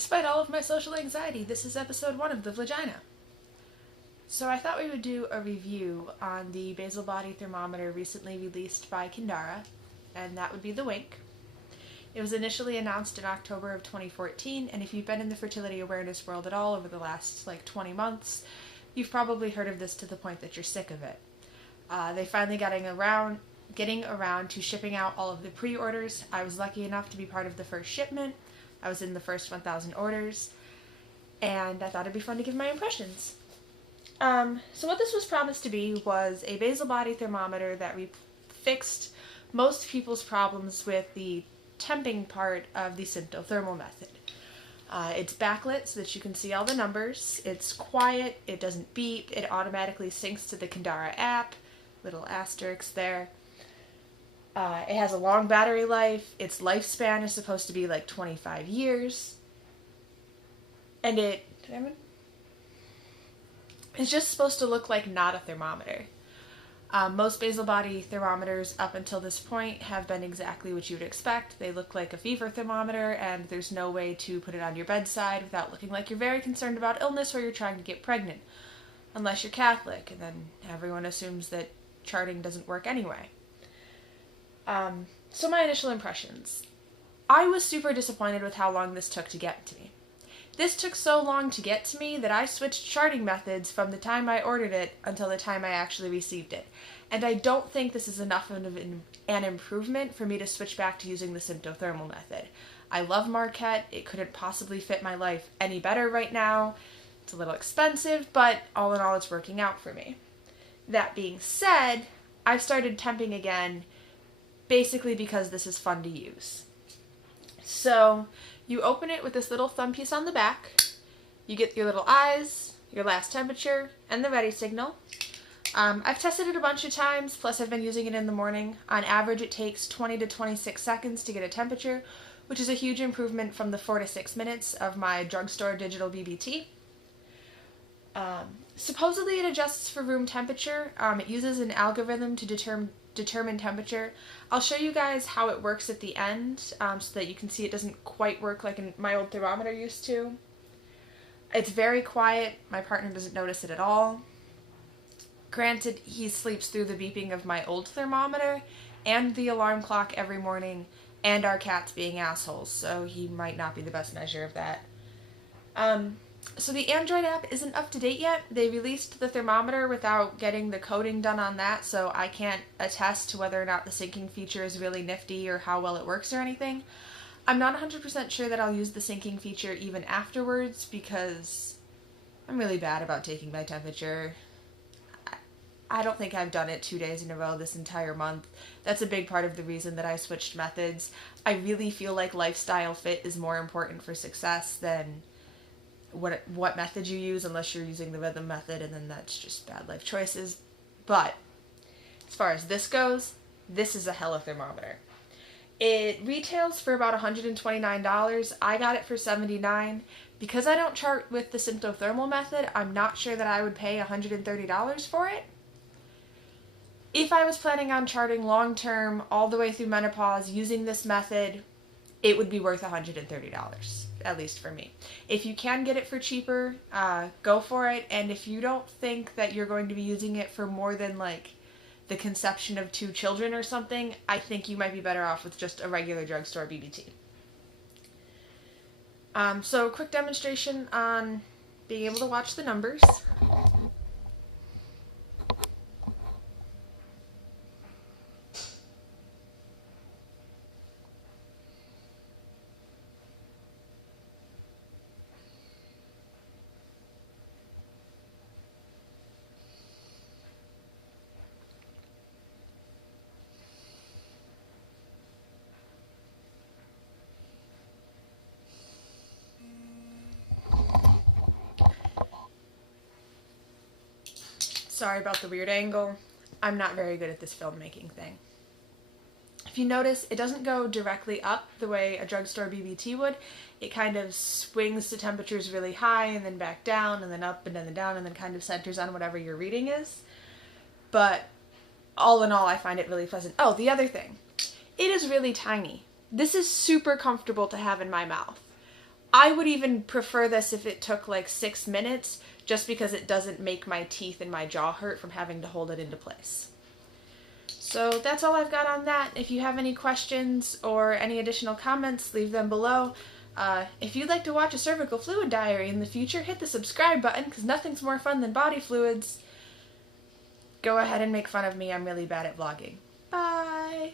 Despite all of my social anxiety, this is episode 1 of The Vagina. So I thought we would do a review on the basal body thermometer recently released by Kindara, and that would be the Wink. It was initially announced in October of 2014, and if you've been in the fertility awareness world at all over the last 20 months, you've probably heard of this to the point that you're sick of it. They finally getting around to shipping out all of the pre-orders. I was lucky enough to be part of the first shipment. I was in the first 1,000 orders, and I thought it'd be fun to give my impressions. So what this was promised to be was a basal body thermometer that fixed most people's problems with the temping part of the symptothermal method. It's backlit so that you can see all the numbers. It's quiet, it doesn't beep, it automatically syncs to the Kindara app, little asterisk there. It has a long battery life, its lifespan is supposed to be 25 years, and it's just supposed to look like not a thermometer. Most basal body thermometers up until this point have been exactly what you would expect. They look like a fever thermometer, and there's no way to put it on your bedside without looking like you're very concerned about illness or you're trying to get pregnant. Unless you're Catholic, and then everyone assumes that charting doesn't work anyway. So my initial impressions. I was super disappointed with how long this took to get to me. This took so long to get to me that I switched charting methods from the time I ordered it until the time I actually received it. And I don't think this is enough of an improvement for me to switch back to using the symptothermal method. I love Marquette. It couldn't possibly fit my life any better right now. It's a little expensive, but all in all it's working out for me. That being said, I've started temping again basically because this is fun to use. So you open it with this little thumb piece on the back, you get your little eyes, your last temperature, and the ready signal. I've tested it a bunch of times, plus I've been using it in the morning. On average it takes 20 to 26 seconds to get a temperature, which is a huge improvement from the 4 to 6 minutes of my drugstore digital BBT. Supposedly it adjusts for room temperature. It uses an algorithm to determine temperature. I'll show you guys how it works at the end so that you can see it doesn't quite work like my old thermometer used to. It's very quiet. My partner doesn't notice it at all. Granted, he sleeps through the beeping of my old thermometer and the alarm clock every morning and our cats being assholes, so he might not be the best measure of that. So the Android app isn't up to date yet. They released the thermometer without getting the coding done on that, so I can't attest to whether or not the syncing feature is really nifty or how well it works or anything. I'm not 100% sure that I'll use the syncing feature even afterwards because I'm really bad about taking my temperature. I don't think I've done it 2 days in a row this entire month. That's a big part of the reason that I switched methods. I really feel like lifestyle fit is more important for success than what method you use, unless you're using the rhythm method, and then that's just bad life choices. But as far as this goes, this is a hella thermometer. It retails for about $129. I got it for $79. Because I don't chart with the symptothermal method, I'm not sure that I would pay $130 for it. If I was planning on charting long term, all the way through menopause, using this method, it would be worth $130. At least for me. If you can get it for cheaper, go for it. And if you don't think that you're going to be using it for more than the conception of 2 children or something, I think you might be better off with just a regular drugstore BBT. So quick demonstration on being able to watch the numbers. Sorry about the weird angle. I'm not very good at this filmmaking thing. If you notice, it doesn't go directly up the way a drugstore BBT would. It kind of swings to temperatures really high and then back down and then up and then down and then kind of centers on whatever your reading is. But all in all, I find it really pleasant. Oh, the other thing. It is really tiny. This is super comfortable to have in my mouth. I would even prefer this if it took like 6 minutes, just because it doesn't make my teeth and my jaw hurt from having to hold it into place. So that's all I've got on that. If you have any questions or any additional comments, leave them below. If you'd like to watch a cervical fluid diary in the future, hit the subscribe button, because nothing's more fun than body fluids. Go ahead and make fun of me. I'm really bad at vlogging. Bye!